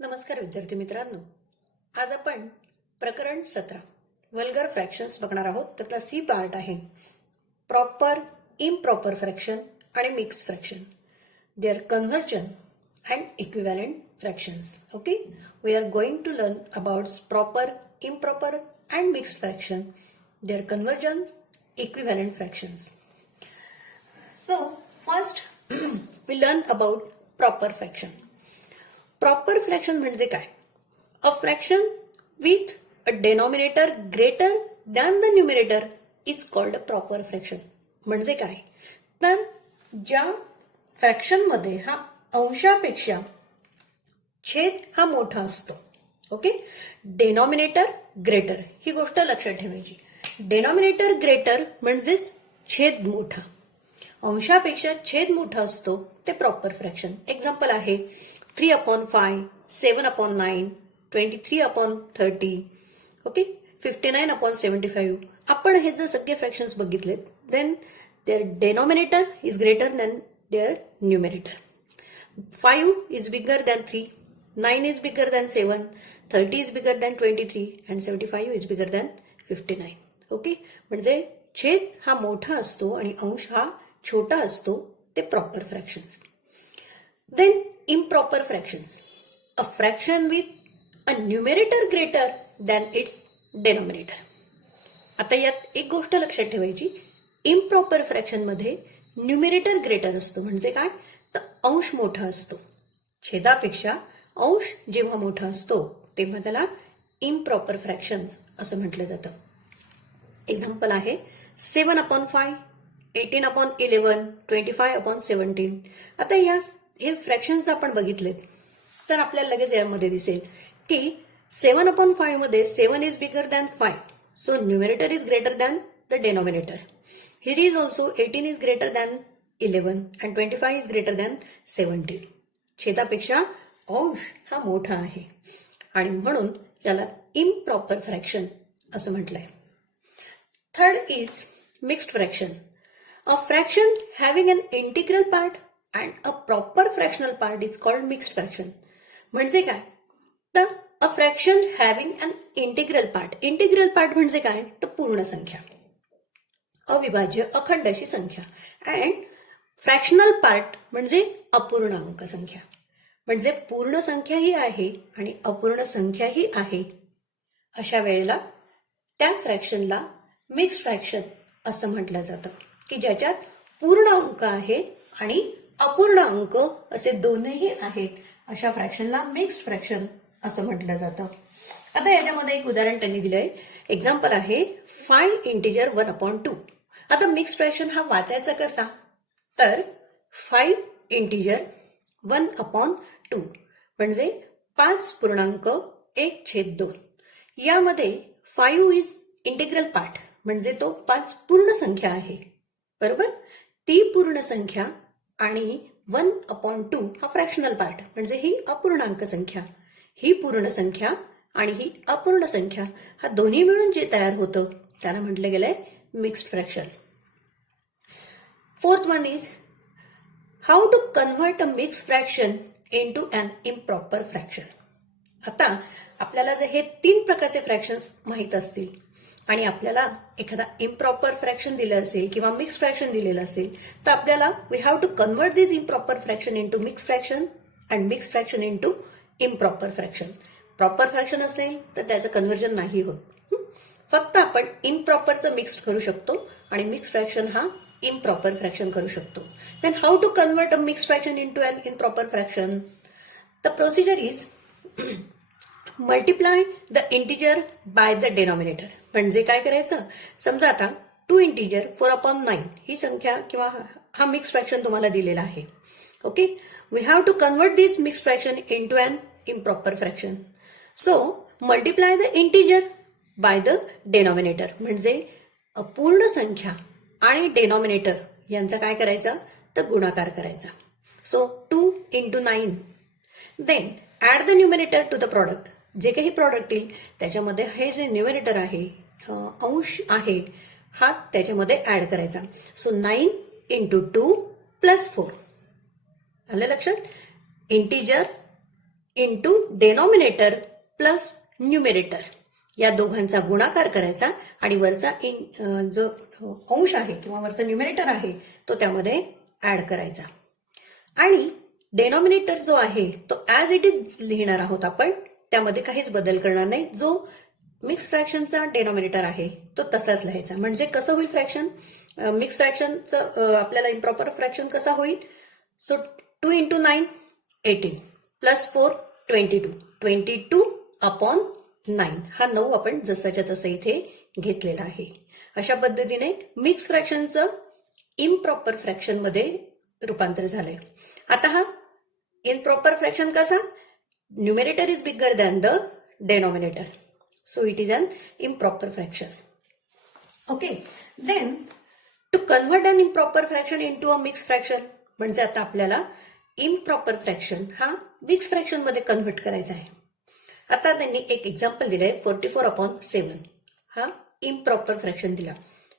नमस्कार विद्यार्थी मित्रांनो, आज आपण प्रकरण 17 वल्गर फ्रॅक्शन्स बघणार आहोत. त्यातला सी पार्ट आहे प्रॉपर, इम्प्रॉपर फ्रॅक्शन आणि mix fraction, their conversion and equivalent fractions. Okay, we are going to learn about proper, improper and mixed fraction, their conversions, equivalent fractions. So first we learn about proper fraction. Proper fraction म्हणजे काय? A fraction with a denominator greater than the numerator is called a proper fraction. म्हणजे काय? तर ज्या fraction मध्ये हा अंशापेक्षा छेद हा मोठा असतो. ओके, डेनॉमिनेटर ग्रेटर ही गोष्ट लक्षात ठेवायची. डेनॉमिनेटर ग्रेटर म्हणजेच छेद मोठा, अंशापेक्षा छेद मोठा असतो ते प्रॉपर फ्रॅक्शन. एक्झाम्पल आहे 3/5, 7/9, 23/30, ओके, 59/75. आपण हे जर सगळे फ्रॅक्शन्स बघितलेत, then their denominator is greater than their numerator. 5 is bigger than 3, 9 is bigger than 7, 30 is bigger than 23 and 75 is bigger than 59. Okay, म्हणजे छेद हा मोठा असतो आणि अंश हा छोटा असतो, ते proper fractions. Then improper fractions, a fraction with a numerator greater than its denominator. आता यात एक गोष्ट लक्षात ठेवायची, इम्प्रॉपर फ्रॅक्शन मध्ये न्यूमरेटर ग्रेटर असतो. म्हणजे काय? तर अंश मोठा असतो. छेदापेक्षा अंश जेव्हा मोठा असतो तेव्हा त्याला इम्प्रॉपर फ्रॅक्शन्स असं म्हटलं जातं. एक्झाम्पल आहे 7/5, 18/11, 25/17. आता हे फ्रॅक्शन्स आपण बघितलेत तर आपल्याला लगेच यामध्ये दिसेल की 7/5 मध्ये 7 is bigger than 5, so numerator is greater than the denominator. Here is also 18 is greater than 11 and 25 is greater than 17. छेदापेक्षा अंश हा मोठा आहे आणि म्हणून त्याला इम्प्रॉपर फ्रॅक्शन असं म्हटलंय. Third is mixed fraction. A fraction having an integral part and a proper fractional part is called mixed fraction. म्हणजे काय? तर a fraction having an integral part. Integral part म्हणजे काय? तर पूर्ण संख्या, अविभाज्य अखंड अशी संख्या. अँड फ्रॅक्शनल पार्ट म्हणजे अपूर्णांक संख्या. म्हणजे पूर्ण संख्याही आहे आणि अपूर्ण संख्याही आहे. अशा वेळेला त्या फ्रॅक्शनला मिक्स्ड फ्रॅक्शन असं म्हटलं जातं, की ज्याच्यात पूर्ण अंक आहे आणि अपूर्ण अंक असे दोनही आहेत. अशा फ्रॅक्शनला मिक्स्ड फ्रॅक्शन असं म्हटलं जातं. आता याच्यामध्ये एक उदाहरण त्यांनी दिलंय. एक्झाम्पल आहे 5 इंटिजर 1/2. आता मिक्स्ड फ्रॅक्शन हा वाचायचा कसा? तर 5 इंटिजर 1/2 म्हणजे 5.1/2. यामध्ये 5 इज इंटिग्रल पार्ट म्हणजे तो 5 पूर्ण संख्या आहे, बरोबर. ती पूर्ण संख्या आणि 1/2 हा फ्रॅक्शनल पार्ट म्हणजे ही अपूर्णांक संख्या. ही पूर्ण संख्या आणि ही अपूर्ण संख्या हा दोन्ही मिळून जे तयार होतं त्याला म्हटलं गेलंय mixed fraction. Fourth one is how to convert a mixed fraction into an improper fraction. आता आपल्याला जर हे 3 प्रकारचे फ्रॅक्शन्स माहीत असतील आणि आपल्याला एखादा इम्प्रॉपर फ्रॅक्शन दिलं असेल किंवा मिक्स फ्रॅक्शन दिलेलं असेल, तर आपल्याला we have to convert this improper fraction into mix fraction and mix fraction into improper fraction. Proper fraction असेल तर त्याचं कन्व्हर्जन नाही होत. फक्त आपण इम्प्रॉपरचं मिक्स करू शकतो आणि मिक्स फ्रॅक्शन हा इम्प्रॉपर फ्रॅक्शन करू शकतो. Then how to convert a mix fraction into an improper fraction. The procedure is multiply the integer by the denominator. म्हणजे काय करायचं? समजा आता 2 इंटिजर 4/9 ही संख्या किंवा हा मिक्स फ्रॅक्शन तुम्हाला दिलेला आहे. Okay, we have to convert this mix fraction into an improper fraction. So multiply the integer by the denominator म्हणजे पूर्ण संख्या आणि डेनॉमिनेटर यांचा काय करायचा? तर गुणाकार करायचा. So 2 × 9. Then add the numerator to the product. जे काही प्रॉडक्ट येईल त्याच्यामध्ये हे जे न्यूमरेटर आहे, अंश आहे, हा त्याच्यामध्ये ऍड करायचा. सो 9 × 2 + 4. आलं लक्षात? Integer into denominator plus numerator या दोघांचा गुणाकार करायचा आणि वरचा जो अंश आहे किंवा वरचा न्यूमेरेटर आहे तो त्यामध्ये ऍड करायचा आणि डेनॉमिनेटर जो आहे तो ऍज इट इज लिहिणार आहोत आपण, त्यामध्ये काहीच बदल करणार नाही. जो मिक्स फ्रॅक्शनचा डेनॉमिनेटर आहे तो तसाच लिहायचा. म्हणजे कसं होईल फ्रॅक्शन, मिक्स फ्रॅक्शनचं आपल्याला इम्प्रॉपर फ्रॅक्शन कसा होईल. सो 2 into 9 18 प्लस 4 22 22 अपॉन 9 हा 9 आपण जसाच्या तसं इथे घेतलेला आहे. अशा पद्धतीने मिक्स फ्रॅक्शनचं इम्प्रॉपर फ्रॅक्शन मध्ये रूपांतर झालंय. आता हा इम्प्रॉपर फ्रॅक्शन कसा, numerator is bigger than the denominator, so it is an improper fraction. Okay, then to convert an improper fraction into a mix fraction, म्हणजे आता आपल्याला इम्प्रॉपर फ्रॅक्शन हा मिक्स फ्रॅक्शन मध्ये कन्व्हर्ट करायचा आहे. आता त्यांनी एक एक्झाम्पल दिलंय 44/7 हा इम्प्रॉपर फ्रॅक्शन दिला.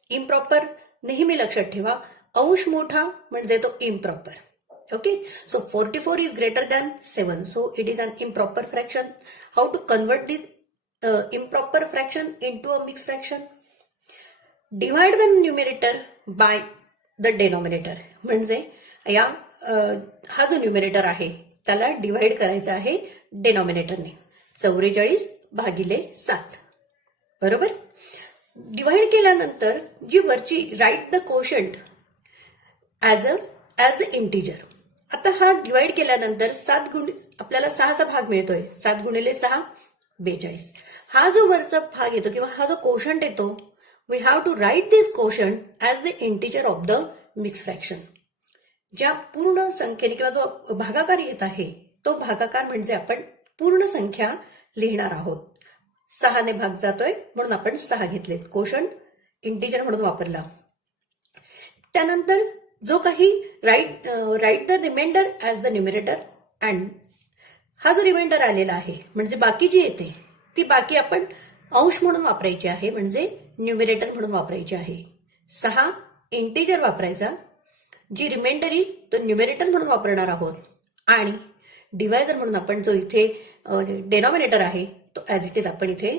इम्प्रॉपर नेहमी लक्षात ठेवा, अंश मोठा म्हणजे तो improper. Okay, so 44 is greater than 7, so it is an improper fraction. How to convert this improper fraction into a mixed fraction? Divide the numerator by the denominator. म्हणजे या हा जो न्यूमेरेटर आहे त्याला डिवाइड करायचा आहे डेनॉमिनेटरने. 44/7 बरोबर. डिवाइड केल्यानंतर जी वरची write the quotient as the integer. आता हा डिवाइड केल्यानंतर आपल्याला 6चा भाग मिळतोय. 7 गुणिले 6 42. हा जो वरचा भाग येतो किंवा हा जो कोशंट येतो, we have to write this quotient as the integer of the mix fraction. ज्या पूर्ण संख्येने किंवा जो भागाकार येत आहे तो भागाकार म्हणजे आपण पूर्ण संख्या लिहिणार आहोत. 6ने भाग जातोय म्हणून आपण 6 घेतले, कोशंट इंटिजर म्हणून वापरला. त्यानंतर जो काही write the remainder as the numerator and हा जो रिमाइंडर आलेला आहे म्हणजे बाकी जी येते ती बाकी आपण अंश म्हणून वापरायची आहे, म्हणजे न्यूमेरेटर म्हणून वापरायची आहे. 6 इंटिजर वापरायचा, जी रिमाइंडर येईल तो न्यूमेरेटर म्हणून वापरणार आहोत आणि डिवायझर म्हणून आपण जो इथे डेनॉमिनेटर आहे तो ऍज इट इज आपण इथे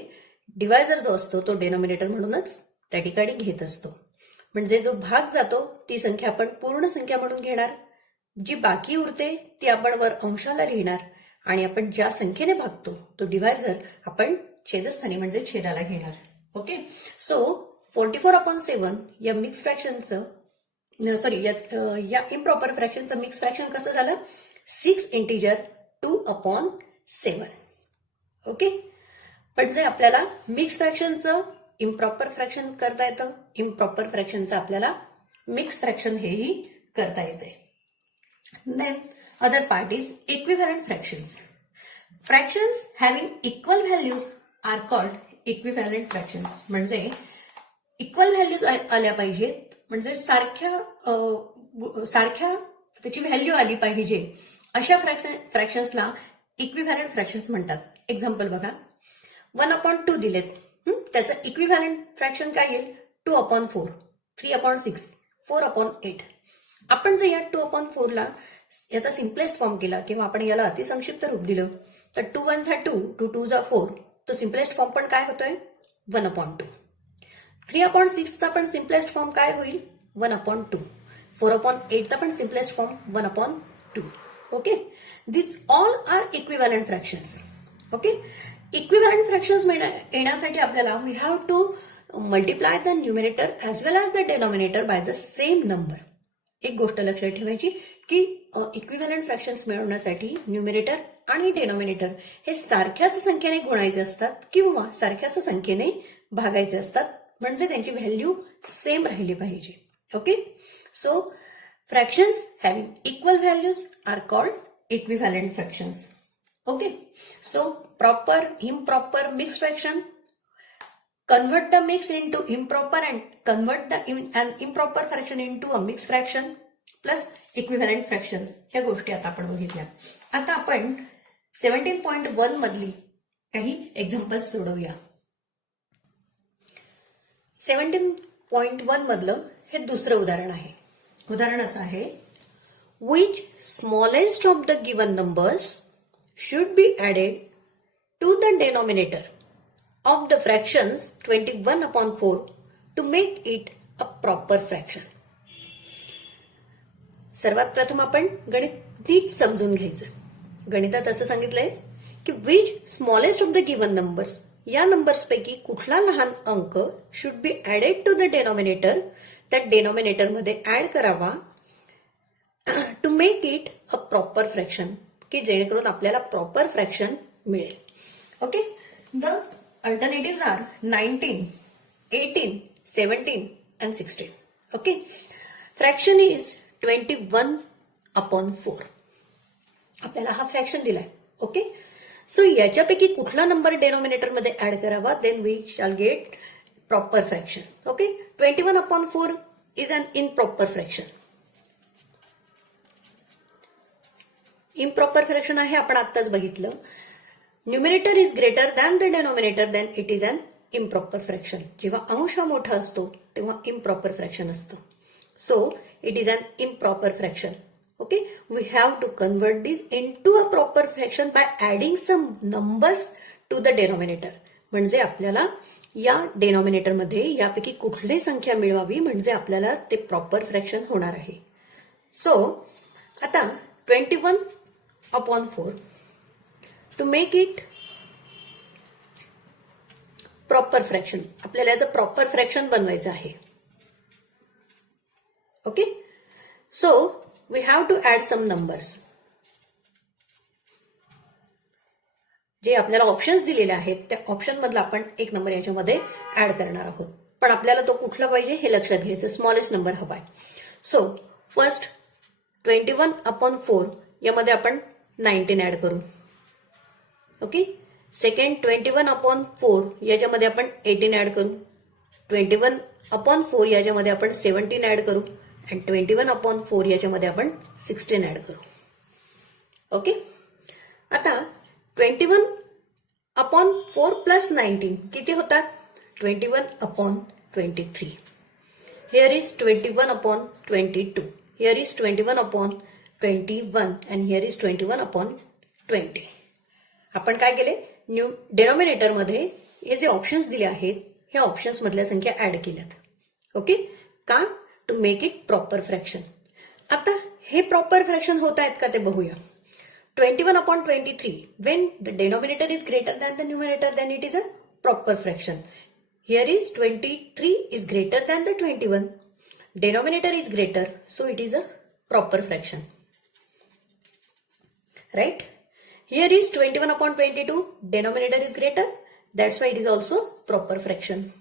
डिवायझर जो असतो तो डेनॉमिनेटर म्हणूनच त्या ठिकाणी घेत असतो. म्हणजे जो भाग जातो ती संख्या आपण पूर्ण संख्या म्हणून घेणार, जी बाकी उरते ती आपण वर अंशाला लिहिणार आणि आपण ज्या संख्येने भागतो तो डिवायझर आपण छेदस्थानी म्हणजे छेदाला घेणार. ओके, सो 44/7 या मिक्स फ्रॅक्शनचं या इम्प्रॉपर फ्रॅक्शनचं मिक्स फ्रॅक्शन कसं झालं, 6 इंटिजर 2/7. ओके, म्हणजे आपल्याला मिक्स फ्रॅक्शनचं इम्प्रॉपर फ्रॅक्शन करता येतं, इम्प्रॉपर फ्रॅक्शनचं आपल्याला मिक्स फ्रॅक्शन हेही करता येते. Then other part is equivalent fractions. Fractions having equal values are called equivalent fractions. म्हणजे इक्वल व्हॅल्यूज आल्या पाहिजेत, म्हणजे सारख्या त्याची व्हॅल्यू आली पाहिजे अशा फ्रॅक्शन्सला इक्विव्हॅलंट फ्रॅक्शन्स म्हणतात. एक्झाम्पल बघा, 1/2 दिलेत, त्याचं इक्विव्हॅलंट फ्रॅक्शन काय येईल, 2/4, 3/6, 4/8. आपण जर या 2/4 ला याचा सिम्पलेस्ट फॉर्म केला किंवा आपण याला अतिसंक्षिप्त रूप दिलं तर 2 1 2, 2 2 4, तो सिम्पलेस्ट फॉर्म पण काय होतोय 1/2. 3/6 चा पण सिम्पलेस्ट फॉर्म काय होईल 1/2. 4/8 चा पण simplest form 1/2. Okay, this all are equivalent fractions. Okay, equivalent fractions येण्यासाठी आपल्याला we have to multiply the numerator as well as the denominator by the same number. एक गोष्ट लक्षात ठेवायची की इक्विव्हॅलंट फ्रॅक्शन्स मिळवण्यासाठी न्यूमेरेटर आणि डेनॉमिनेटर हे सारख्याच संख्येने गुणायचे असतात किंवा सारख्याच संख्येने भागायचे असतात, म्हणजे त्यांची व्हॅल्यू सेम राहिली पाहिजे. Okay, so fractions having equal values are called equivalent fractions. Okay, so proper, improper, mixed fraction, convert the mixed into improper and convert an improper fraction into a mixed fraction plus equivalent fractions. ह्या गोष्टी आता आपण बघितल्या. आता आपण 17.1 मधली काही examples सोडवूया. 17.1 मधलं हे दुसरं उदाहरण आहे. उदाहरण असं आहे, which smallest of the given numbers should be added to the denominator of the fractions 21 upon 4 to make it a proper fraction. सर्वात प्रथम आपण गणित नीट समजून घ्यायचं. गणितात असं सांगितलंय की which smallest of the given numbers, या नंबर्स पैकी कुठला लहान अंक should be added to the denominator, त्या डेनॉमिनेटर मध्ये ऍड करावा to make it a proper fraction, की जेणेकरून आपल्याला प्रॉपर फ्रॅक्शन मिळेल. Okay, the alternative are 19, 18, 17 and 16. Okay, fraction is 21 upon 4. आपल्याला हा फ्रॅक्शन दिलाय. ओके, सो याच्यापैकी कुठला नंबर डेनॉमिनेटर मध्ये ऍड करावा, then we shall get proper fraction. Okay, 21 upon 4 is an improper fraction. Improper fraction आहे, आपण आत्ताच बघितलं. Numerator is greater than the denominator, then it is an improper fraction. जेव्हा अंश हा मोठा असतो तेव्हा इम्प्रॉपर फ्रॅक्शन असतं. So it is an improper fraction. Okay, we have to convert this into a proper fraction by adding some numbers to the denominator. म्हणजे आपल्याला या डेनॉमिनेटरमध्ये यापैकी कुठली संख्या मिळवावी म्हणजे आपल्याला ते प्रॉपर फ्रॅक्शन होणार आहे. सो आता 21 upon 4 to make it proper fraction, आपल्याला याचं प्रॉपर फ्रॅक्शन बनवायचं आहे. Okay, so we have to add some numbers. जे आपल्याला ऑप्शन्स दिलेले आहेत त्या ऑप्शन मधला आपण एक नंबर याच्यामध्ये ऍड करणार आहोत. पण आपल्याला तो कुठला पाहिजे हे लक्षात घ्यायचं, स्मॉलेस्ट नंबर हवाय. सो फर्स्ट 21 upon 4 यामध्ये आपण 19 ऍड करू. ओके, सेकंड 21 upon 4 याच्यामध्ये आपण 18 ऍड करू. 21 upon 4 याच्यामध्ये आपण 17 ऍड करू. आणि 21 upon 4 याच्यामध्ये आपण 16 ऍड करू. ओके, आता 21 upon 4 प्लस 19 किती होतात? 21 upon 23. Here is 21 upon 22. Here is 21 upon 21 and here is 21 upon 20. आपण काय केले, डेनॉमिनेटर मध्ये हे जे ऑप्शन्स दिले आहेत ह्या ऑप्शन्स मधल्या संख्या ऍड केल्यात. ओके, का? To make it proper fraction. आता हे प्रॉपर फ्रॅक्शन होत आहेत का ते बघूया. 21 upon 23, when the denominator is greater than the numerator, then it is a proper fraction. Here is 23 is greater than the 21. Denominator is greater, so it is a proper fraction. Right? Here is 21 upon 22, denominator is greater, that's why it is also proper fraction.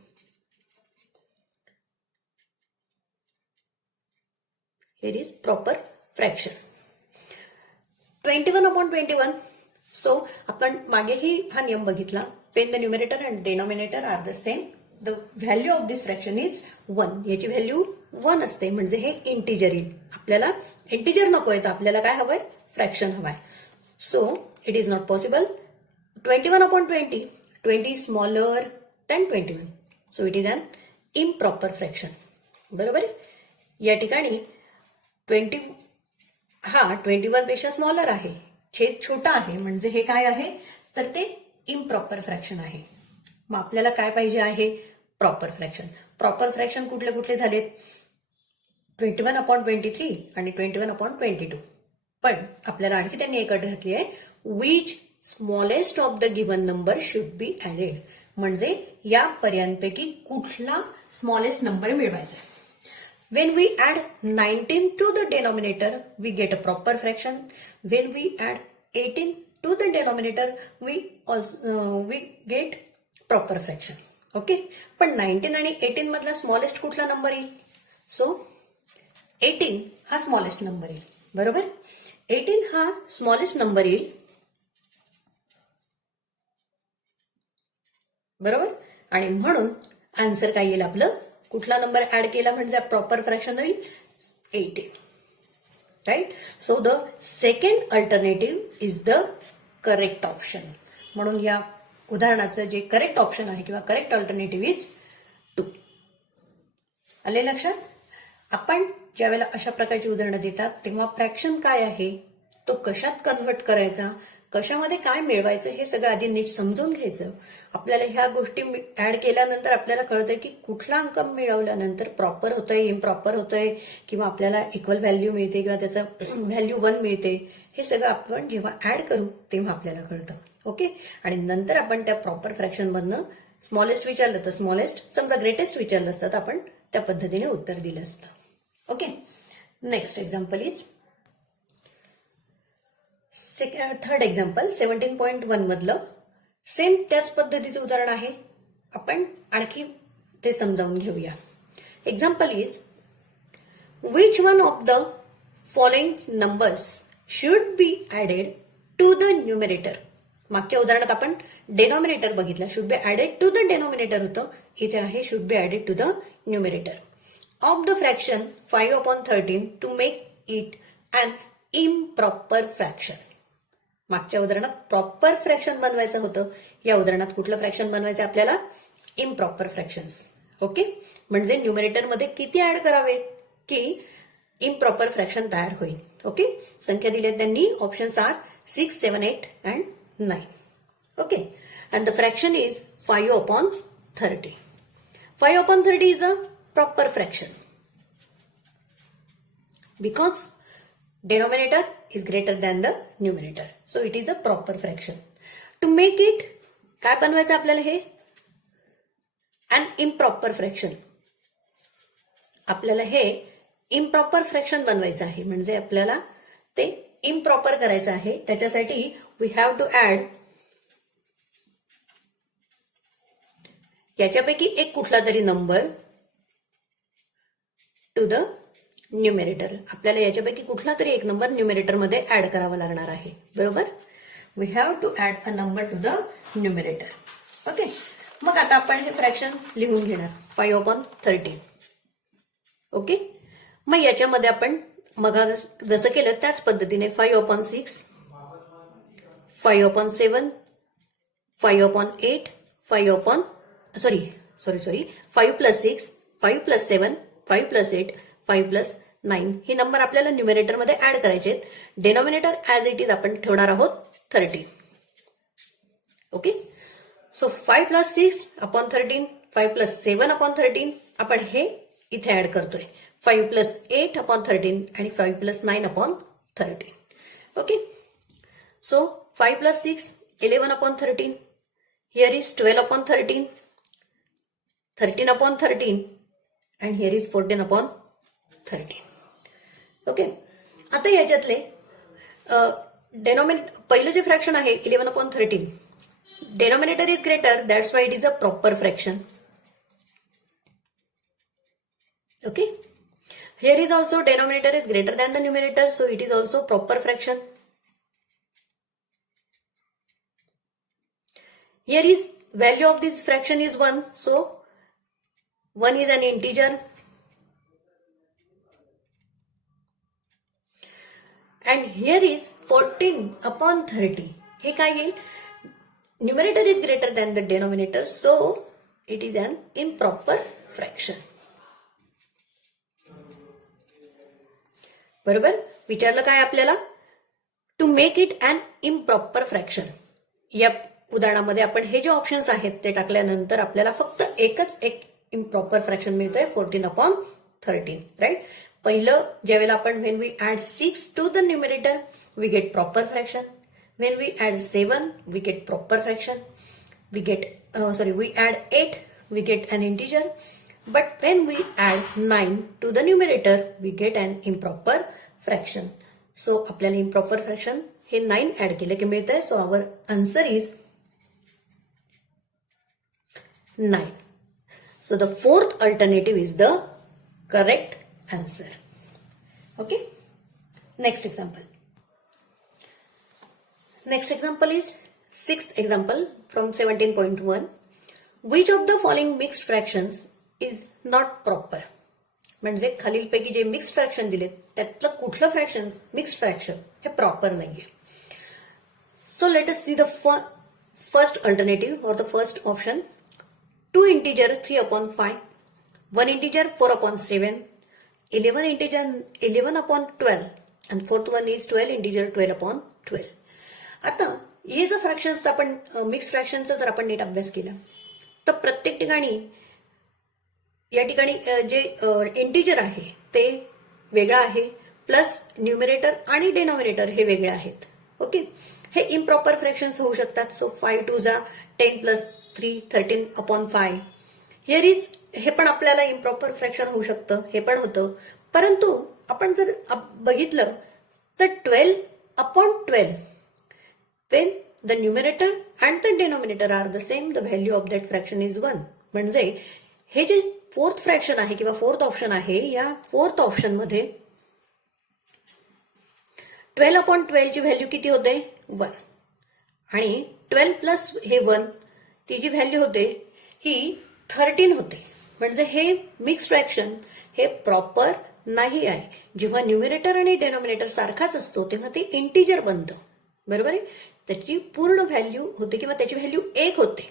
Here is proper fraction. 21 upon 21. So, आपण मागेही हा नियम बघितला. When the numerator and denominator are the same, the value of this fraction is 1. याची value 1 असते, म्हणजे हे integer येईल. आपल्याला इंटिजर नकोय तर आपल्याला काय हवंय? फ्रॅक्शन हवंय. So, it is not possible. 21 upon 20, 20 is smaller than 21. So, it is an improper fraction. बरोबर आहे? या ठिकाणी 20 हा 21 पेक्षा स्मॉलर आहे, छेद छोटा आहे, म्हणजे हे काय आहे तर ते इम्प्रॉपर फ्रॅक्शन आहे. मग आपल्याला काय पाहिजे आहे? Proper fraction. प्रॉपर फ्रॅक्शन कुठले कुठले झालेत? 21 upon 23 आणि 21 upon 22. पण आपल्याला आणखी त्यांनी एक अट घातली आहे, which smallest of the given number should be added. म्हणजे या पर्यंतपैकी कुठला स्मॉलेस्ट नंबर मिळवायचा. When we add 19 to the denominator, we get a proper fraction. When we add 18 to the denominator, we get proper fraction. Okay? पण 19 आणि 18 मधला smallest कुठला number येईल? So 18 हा स्मॉलेस्ट नंबर येईल. बरोबर? 18 हा स्मॉलेस्ट नंबर येईल. बरोबर? आणि म्हणून आन्सर काय येईल आपलं? कुठला नंबर ऍड केला म्हणजे प्रॉपर फ्रॅक्शन होईल? 18. Right? So the second alternative is the correct option. म्हणून या उदाहरणाचं जे करेक्ट ऑप्शन आहे किंवा करेक्ट अल्टरनेटिव्ह इज 2. आले लक्षात? आपण ज्यावेळेला अशा प्रकारची उदाहरणं देतात तेव्हा फ्रॅक्शन काय आहे, तो कशात कन्व्हर्ट करायचा, कशामध्ये काय मिळवायचं हे सगळं आधी नीट समजून घ्यायचं. आपल्याला ह्या गोष्टी ऍड केल्यानंतर आपल्याला कळतंय की कुठला अंक मिळवल्यानंतर प्रॉपर होतंय, इम्प्रॉपर होतंय, किंवा आपल्याला इक्वल व्हॅल्यू मिळते किंवा त्याचं व्हॅल्यू 1 मिळते. हे सगळं आपण जेव्हा ऍड करू तेव्हा आपल्याला कळतं. ओके. आणि नंतर आपण त्या प्रॉपर फ्रॅक्शन मधनं स्मॉलेस्ट विचारलं तर स्मॉलेस्ट, समजा ग्रेटेस्ट विचारलं असतं तर आपण त्या पद्धतीने उत्तर दिलं असतं. Okay. Next example is third example 17.1 मधलं सेम त्याच पद्धतीचं उदाहरण आहे. आपण आणखी ते समजावून घेऊया. Example is which one of the following numbers should be added to the numerator. मागच्या उदाहरणात आपण डेनॉमिनेटर बघितलं, should be added to the denominator होतं. इथे आहे should be added to the numerator of the fraction 5/13 to make it an improper fraction. मागच्या उदाहरणात proper fraction बनवायचं होतं, या उदाहरणात कुठलं फ्रॅक्शन बनवायचं आपल्याला? Improper fractions. ओके. म्हणजे न्यूमरेटरमध्ये किती ऍड करावे की इम्प्रॉपर फ्रॅक्शन तयार होईल. ओके. संख्या दिल्या त्यांनी, options are 6, 7, 8 and 9. Okay. And the fraction is 5/30. 5/30 is a proper fraction because denominator is greater than the numerator, so it is a proper fraction. To make it काय बनवायचं आपल्याला? हे an improper fraction. आपल्याला हे improper fraction बनवायचं आहे, म्हणजे आपल्याला ते इम्प्रॉपर करायचं आहे. त्याच्यासाठी वी हॅव टू ऍड याच्यापैकी एक कुठला तरी नंबर टू द न्यूमरेटर. आपल्याला याच्यापैकी कुठला तरी एक नंबर न्यूमरेटर मध्ये ऍड करावा लागणार आहे. बरोबर. We have to add a number to the numerator. Okay. मग आता आपण हे फ्रॅक्शन लिहून घेणार 5/13. ओके. मग याच्यामध्ये आपण मग जसं केलं त्याच पद्धतीने 5/6, 5/7, 5/8, 5+6, 5+7, 5+8, 5+9 हे नंबर आपल्याला न्यूमरेटर मध्ये ऍड करायचे आहेत. डेनॉमिनेटर ऍज इट इज आपण ठेवणार आहोत 30. ओके. सो 5+6/13, 5+7/13 आपण हे इथे ऍड करतोय. 5+8/13 आणि 5+9/13. Okay. So 5+6 11/13. Here is 12/13, 13/13 and here is 14/13. Okay. आता याच्यातले पहिलं जे फ्रॅक्शन आहे 11/13, denominator is greater, that's why it is a proper fraction. Okay. Here is also denominator is greater than the numerator, so it is also proper fraction. Here is value of this fraction is 1, so 1 is an integer and here is 14/30. हे काय येईल? Numerator is greater than the denominator, so it is an improper fraction. बरोबर. विचारलं काय आपल्याला? To make it an improper fraction. या उदाहरणामध्ये आपण हे जे ऑप्शन्स आहेत ते टाकल्यानंतर आपल्याला फक्त एकच एक इम्प्रॉपर फ्रॅक्शन मिळतोय 14/13. राईट. पहिलं ज्यावेळेला आपण when we add 6 to the numerator we get proper fraction. When we add 7 we get proper fraction. We add 8 we get an integer. But when we add 9 to the numerator we get an improper fraction. So आपल्याला improper fraction हे 9 add केलं की मिळतंय. So our answer is 9. So the fourth alternative is the correct answer. Okay. Next example. Next example is sixth example from 17.1. Which of the following mixed fractions is not proper? म्हणजे खालीलपैकी जे mixed fraction दिले त्यातलं कुठलं fraction mixed fraction हे proper नाहीये. So let us see the first alternative or the first option. 2 integer 3/5, 1 integer 4/7, 11 integer 11/12 and fourth one is 12 integer 12/12. आता हे जर फ्रॅक्शन्सचा आपण मिक्स फ्रॅक्शनचा जर आपण नीट अभ्यास केला तर प्रत्येक ठिकाणी या ठिकाणी जे इंटिजर आहे ते वेगळं आहे, प्लस न्यूमरेटर आणि डिनॉमिनेटर हे वेगळे आहेत. ओके, हे इम्प्रॉपर फ्रॅक्शन्स होऊ शकतात. सो 5 2 जा 10 प्लस 3 13/5. हिअर इज हे पण आपल्याला इम्प्रॉपर फ्रॅक्शन होऊ शकतं, हे पण होतं. परंतु आपण जर बघितलं तर 12/12 when the numerator and the denominator are the same, the value of that fraction is 1. म्हणजे हे जे फोर्थ फ्रॅक्शन आहे किंवा फोर्थ ऑप्शन आहे, या फोर्थ ऑप्शन मध्ये 12/12 ची व्हॅल्यू किती होते? 1. आणि 12 प्लस हे 1 ती जी व्हॅल्यू होते ही 13 होते. म्हणजे हे मिक्स फ्रॅक्शन हे प्रॉपर नाही आहे. जेव्हा न्यूमरेटर आणि डेनॉमिनेटर सारखाच असतो तेव्हा ते इंटिजर बनतं, बरोबर आहे. त्याची पूर्ण व्हॅल्यू होते किंवा त्याची व्हॅल्यू 1 होते,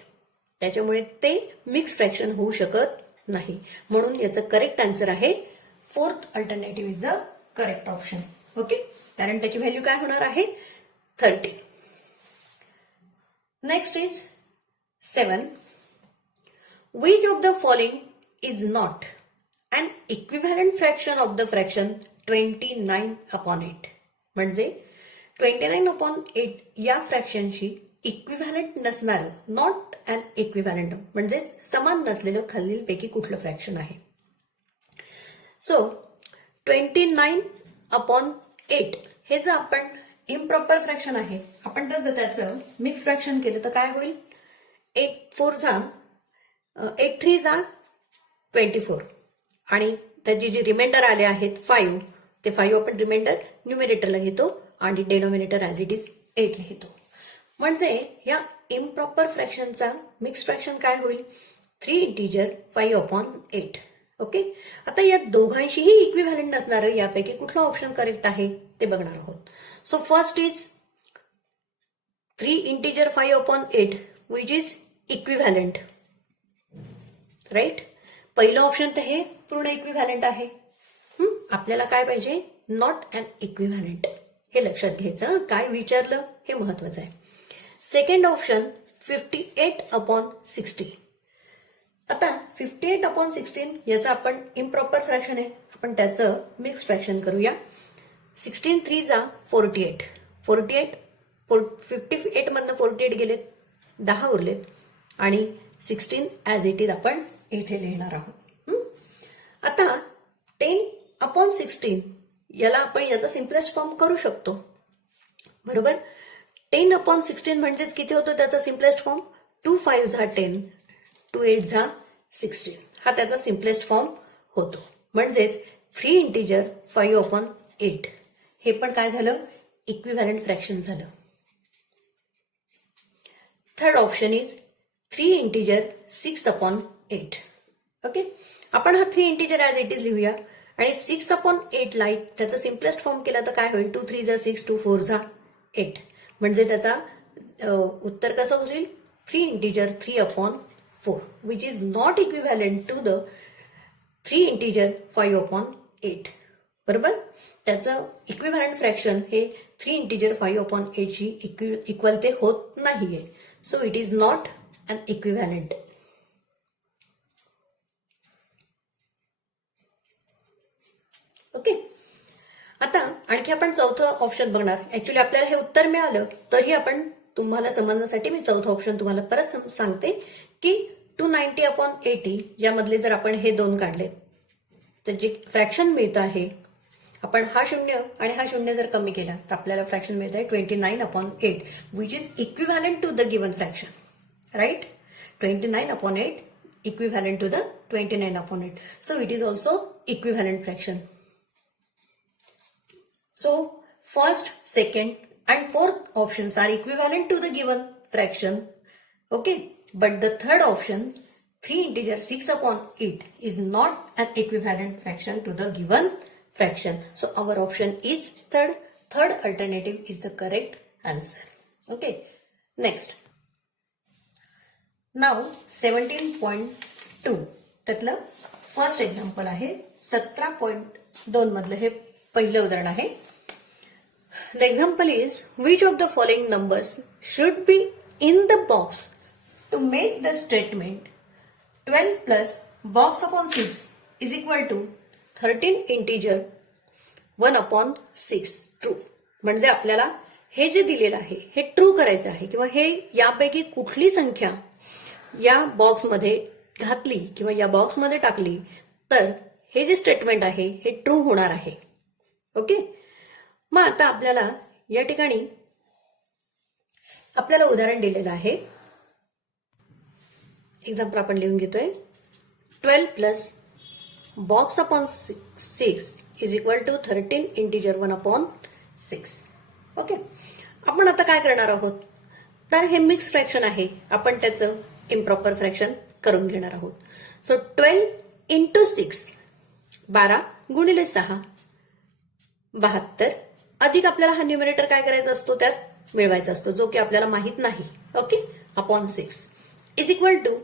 त्याच्यामुळे ते मिक्स फ्रॅक्शन होऊ शकत नाही. म्हणून याचं करेक्ट आन्सर आहे fourth alternative is the correct option. Okay, कारण त्याची व्हॅल्यू काय होणार आहे? 13. Next is 7. Which of the following is not an equivalent fraction of the fraction 29/8? म्हणजे 29/8 या फ्रॅक्शनशी इक्विव्हॅलंट नसणारं, नॉट अन इक्विव्हॅलंट म्हणजे समान नसलेलं खालीलपैकी कुठलं फ्रॅक्शन आहे? सो 29/8 हे जर आपण इम्प्रॉपर फ्रॅक्शन आहे, आपण जर त्याचं मिक्स फ्रॅक्शन केलं तर काय होईल? 8 3 जा 24 आणि त्याची जी रिमाइंडर आले आहेत 5, ते 5 आपण रिमाइंडर न्यूमरेटरला घेतो आणि डेनॉमिनेटर ॲज इट इज 8 लिहितो. म्हणजे या इम्प्रॉपर फ्रॅक्शनचा मिक्स फ्रॅक्शन काय होईल? 3 इंटिजर 5/8. ओके, आता या दोघांशीही इक्विव्हॅलंट नसणारं यापैकी कुठलं ऑप्शन करेक्ट आहे ते बघणार आहोत. So first is 3 integer 5/8 which is equivalent, right. पहिलं ऑप्शन तर हे पूर्ण इक्विव्हॅलंट आहे. आपल्याला काय पाहिजे? Not an equivalent. हे लक्षात घ्यायचं, काय विचारलं हे महत्वाचं आहे. Second option 58/16. आता 58/16 याचं आपण इम्प्रॉपर फ्रॅक्शन आहे, आपण त्याचं मिक्स फ्रॅक्शन करूया. 16 3 जा 48. 58 मधनं 48 गेलेत, 10 उरलेत आणि 16 ॲज इट इज आपण इथे लिहिणार आहोत. आता 10/16 याला आपण याचा सिम्पलेस्ट फॉर्म करू शकतो, बरोबर. 10/16 म्हणजेच किती होतो त्याचा सिम्पलेस्ट फॉर्म? 2 5 जा 10, 2 8 जा 16. हा त्याचा सिम्पलेस्ट फॉर्म होतो. म्हणजेच 3 इंटिजर 5/8 हे पण काय झालं? इक्विव्हॅलंट फ्रॅक्शन झालं. Third option is 3 integer 6/8. Okay, आपण हा 3 इंटिजर ॲज इट इज लिहूया आणि 6/8 ला त्याचा सिम्पलेस्ट फॉर्म केला तर काय होईल? 2 3 जा 6, 2 4 जा 8. म्हणजे त्याचा उत्तर कसं होईल? 3 integer 3/4 which is not equivalent to the 3 integer 5/8. बरोबर, त्याचं इक्विव्हॅलंट फ्रॅक्शन हे 3 इंटिजर 5/8 ची इक्वल ते होत नाहीये. So it is not an equivalent. Okay, आता आणखी आपण चौथं ऑप्शन बघणार. ऍक्च्युली आपल्याला हे उत्तर मिळालं तरी आपण तुम्हाला समजण्यासाठी मी चौथं ऑप्शन तुम्हाला परत सांगते की 290/80 यामधले जर आपण हे दोन काढले तर जे फ्रॅक्शन मिळतं आहे, आपण हा 0 आणि हा 0 जर कमी केला तर आपल्याला फ्रॅक्शन मिळत आहे 29/8 which is equivalent to the given fraction, right. 29/8 equivalent to the 29/8. So it is also equivalent fraction. So first, second and fourth options are equivalent to the given fraction. Okay, but the third option 3 integer 6/8 is not an equivalent fraction to the given fraction. So our option is third. Third alternative is the correct answer. Okay, next. नाव 17.2 त्यातलं first example आहे. 17.2 मधलं हे पहिलं उदाहरण आहे. The example is which of the following numbers should be in the box to make the statement 12 plus box upon 6 is equal to 13 integer 1 upon 6 true. म्हणजे आपल्याला हे जे दिलेलं आहे हे ट्रू करायचं आहे किंवा हे यापैकी कुठली संख्या या बॉक्समध्ये घातली किंवा या बॉक्समध्ये टाकली तर हे जे स्टेटमेंट आहे हे ट्रू होणार आहे. ओके. मग आता आपल्याला या ठिकाणी आपल्याला उदाहरण दिलेलं आहे. एक्झाम्पल आपण लिहून घेतोय. 12 plus box upon 6 is equal to 13 integer 1 upon 6. Okay. आपण आता काय करणार आहोत तर हे मिक्स फ्रॅक्शन आहे. आपण त्याचं इम्प्रॉपर फ्रॅक्शन करून घेणार आहोत. सो 12 इंटू 6 12 गुणिले 6 72 अधिक आपल्याला हा न्यूमरेटर काय करायचा असतो त्यात मिळवायचा असतो जो की आपल्याला माहित नाही. Okay. Upon 6 is equal to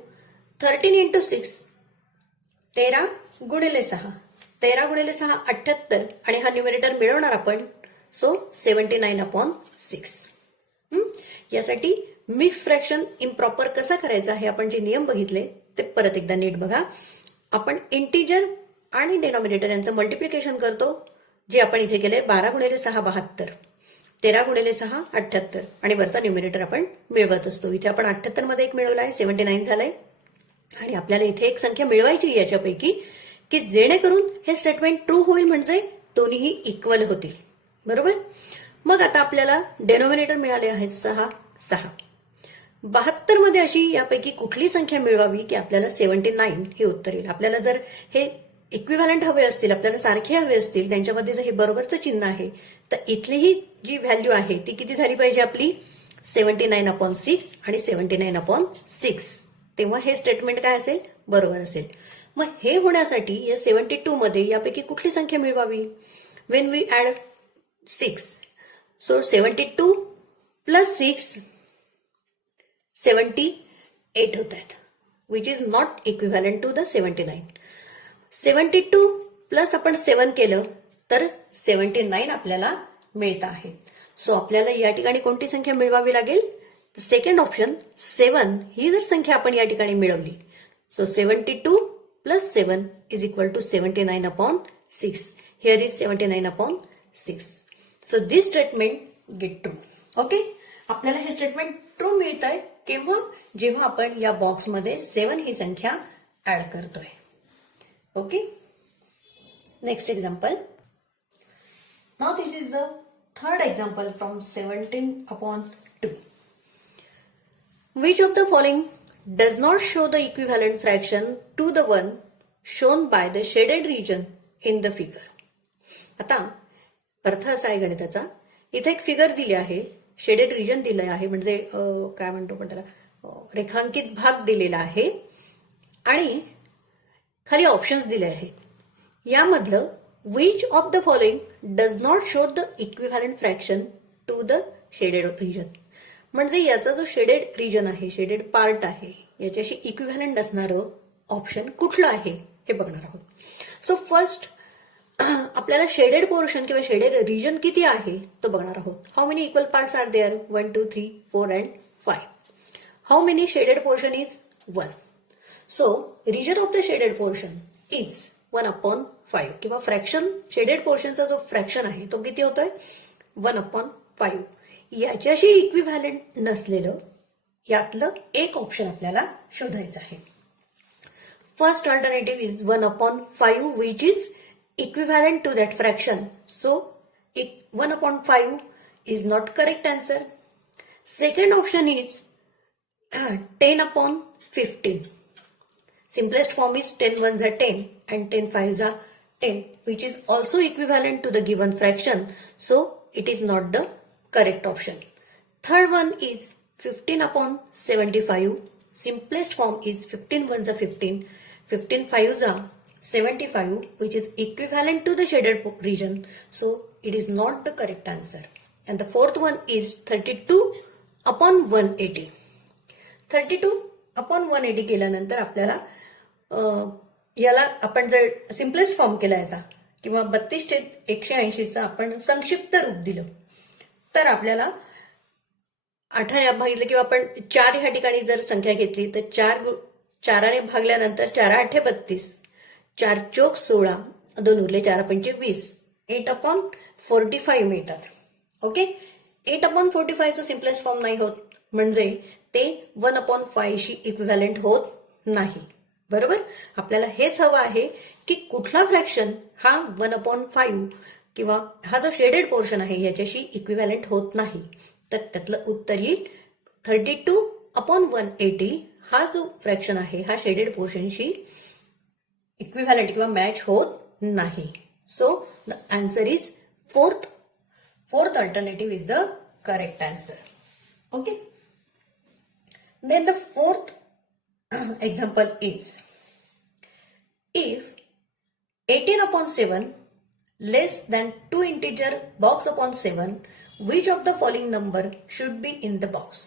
13 into 6 13 गुणिले 6 13 गुणिले 6 78 आणि हा न्यूमरेटर मिळवणार आपण. So 79 upon 6. यासाठी मिक्स फ्रॅक्शन इम्प्रॉपर कसा करायचा हे आपण जे नियम बघितले ते परत एकदा नीट बघा. आपण इंटिजर आणि डिनॉमिनेटर यांचं मल्टिप्लिकेशन करतो जे आपण इथे केले. 12 गुणिले 6 72 13 गुणिले 6 78 आणि वरचा न्यूमरेटर आपण मिळवत असतो. इथे आपण 78 मध्ये एक मिळवलाय 79 झालंय आणि आपल्याला इथे एक संख्या मिळवायची याच्यापैकी की जेणेकरून हे स्टेटमेंट ट्रू होईल म्हणजे दोन्हीही इक्वल होतील. बरोबर. मग आता आपल्याला डेनोमिनेटर मिळाले आहेत 6 6. 72 मध्ये अशी यापैकी कुठली संख्या मिळवावी की आपल्याला 79 हे उत्तर येईल. आपल्याला जर हे इक्विव्हॅलंट हवे असतील आपल्याला सारखे हवे असतील त्यांच्यामध्ये जर हे बरोबरचं चिन्ह आहे तर इथलीही जी व्हॅल्यू आहे ती किती झाली पाहिजे आपली 79 अपॉन 6 आणि 79 अपॉन 6. तेव्हा हे स्टेटमेंट काय असेल बरोबर असेल. मग हे होण्यासाठी या 72 मध्ये यापैकी कुठली संख्या मिळवावी. When we add 6 so 72 plus 6 78 होत आहेत which is not equivalent to the 79. 72 plus आपण 7 केलं तर 79 आपल्याला मिळत आहेत. सो आपल्याला या ठिकाणी कोणती संख्या मिळवावी लागेल सेकंड ऑप्शन 7 ही जर संख्या आपण या ठिकाणी मिळवली. So 72 plus 7 is equal to 79 upon 6. Here is 79 upon 6. So this statement get true. Okay. आपल्याला हे स्टेटमेंट ट्रू मिळत आहे केव्हा जेव्हा आपण या बॉक्समध्ये 7 ही संख्या ऍड करतोय. Okay. Next example. Now this is the third example from 17 upon 2. Which of the following does not show the equivalent fraction to the one shown by the shaded region in the figure? आता अर्थ असा आहे गणिताचा. इथे एक figure दिली आहे shaded region दिलं आहे म्हणजे काय म्हणतो पण त्याला रेखांकित भाग दिलेला आहे आणि खाली ऑप्शन्स दिले आहेत. यामधलं which of the following does not show the equivalent fraction to the shaded region. म्हणजे याचा जो शेडेड रिजन आहे शेडेड पार्ट आहे याच्याशी इक्विव्हॅलंट असणारं ऑप्शन कुठलं आहे हे बघणार आहोत. सो फर्स्ट आपल्याला शेडेड पोर्शन किंवा शेडेड रिजन किती आहे तो बघणार आहोत. How many equal parts are there 1 2 3 4 and 5. How many shaded portion is 1. So region of the shaded portion is 1 upon 5 किंवा फ्रॅक्शन शेडेड पोर्शनचा जो फ्रॅक्शन आहे तो किती होतोय 1 अपॉन 5. याच्याशी इक्विव्हॅलंट नसलेलं यातलं एक ऑप्शन आपल्याला शोधायचं आहे. First alternative is 1 upon 5 which is equivalent to that fraction. So 1 upon 5 is not correct answer. Second option is 10 upon 15. Simplest form is 10 ones are 10 and 10 fives are 10 which is also equivalent to the given fraction. So it is not the correct option. Third one is 15 upon 75. Simplest form is 15 ones are 15, 15 fives are 75 which is equivalent to the shaded region. So it is not the correct answer. And the fourth one is 32 upon 180. 32 upon 180 केल्यानंतर आपल्याला याला आपण जर simplest form केला याचा किंवा 32/180चं आपण संक्षिप्त रूप दिलं तर आपल्याला 8ने भागितलं किंवा आपण 4 ह्या ठिकाणी जर संख्या घेतली तर 4ने भागल्यानंतर 4 8 32, 4 चोक 16, 2 उरले 4 पंचे 20, 8/45 मिळतात. ओके, 8/45चं सिम्पलेस्ट फॉर्म नाही होत, म्हणजे ते 1/5 शी इक्विव्हॅलंट होत नाही. बरोबर, आपल्याला हेच हवं आहे की कुठला फ्रॅक्शन हा 1/5 किंवा हा जो शेडेड पोर्शन आहे याच्याशी इक्विव्हॅलंट होत नाही. तर त्यातलं उत्तर येईल 32/180. हा जो फ्रॅक्शन आहे हा शेडेड पोर्शनशी इक्विव्हॅलंट किंवा मॅच होत नाही. So the answer is fourth alternative is the correct answer. Okay. Then the fourth example is, if 18/7 less than 2 integer box upon 7, which of the following number should be in the box?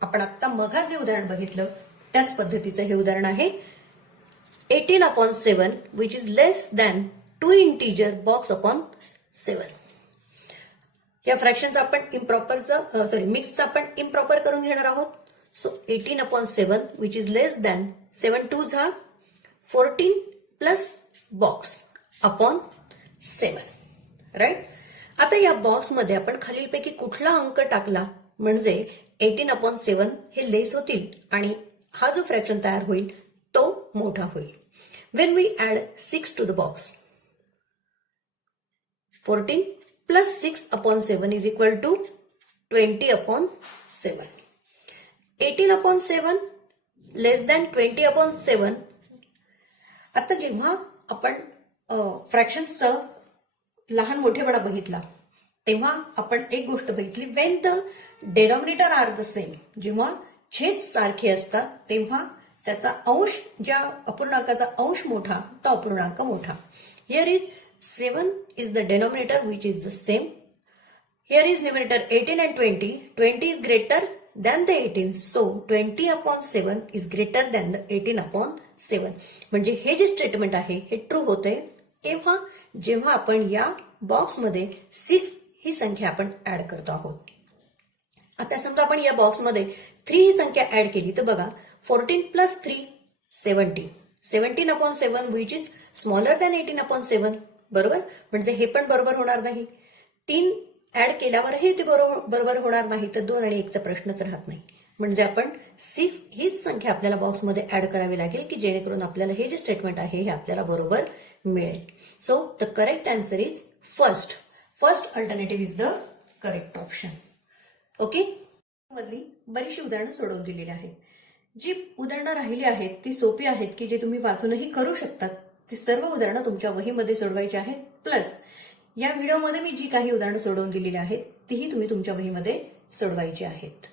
आपण आता मघा जे उदाहरण बघितलं त्याच पद्धतीचं हे उदाहरण आहे. 18/7 which is less than 2 integer box upon 7. या फ्रॅक्शनचं आपण मिक्सचं आपण इम्प्रॉपर करून घेणार आहोत. So 18/7 which is less than 7 2s 14 plus box upon 7. Right. आता या बॉक्समध्ये आपण खालीलपैकी कुठला अंक टाकला म्हणजे 18/7 हे लेस होतील आणि हा जो फ्रॅक्शन तयार होईल तो मोठा होईल. When we add 6 to the box, 14 plus 6/7 is equal to 20/7. 18/7 less than 20/7. आता जेव्हा आपण फ्रॅक्शन्सचं लहान मोठेपणा बघितला तेव्हा आपण एक गोष्ट बघितली, when the denominator are the same, जेव्हा छेद सारखे असतात तेव्हा त्याचा अंश, ज्या अपूर्णांकाचा अंश मोठा तो अपूर्णांक मोठा. Here is 7 is the denominator which is the same. Here is numerator 18 and 20. 20 is greater than the 18. So 20/7 is greater than the 18/7. म्हणजे हे जे स्टेटमेंट आहे हे ट्रू होते तेव्हा जेव्हा आपण या बॉक्समध्ये 6 ही संख्या आपण ऍड करतो आहोत. आता समजा आपण या बॉक्समध्ये 3 ही संख्या ऍड केली तर बघा 14 plus 3 17. 17/7 which is smaller than 18/7. बरोबर, म्हणजे हे पण बरोबर होणार नाही. 3 ऍड केल्यावरही ते बरोबर होणार नाही, तर 2 आणि 1चा प्रश्नच राहत नाही. म्हणजे आपण 6 हीच संख्या आपल्याला बॉक्समध्ये ऍड करावी लागेल की जेणेकरून आपल्याला हे जे स्टेटमेंट आहे हे आपल्याला बरोबर मिळेल. So the correct answer is first alternative is the correct option. Okay, मधली बरीचशी उदाहरणं सोडवून दिलेली आहेत. जी उदाहरणं राहिली आहेत ती सोपी आहेत की जे तुम्ही वाचूनही करू शकतात. ती सर्व उदाहरणं तुमच्या वहीमध्ये सोडवायची आहेत. प्लस या व्हिडिओमध्ये मी जी काही उदाहरणं सोडवून दिलेली आहेत तीही तुम्ही तुमच्या वहीमध्ये सोडवायची आहेत.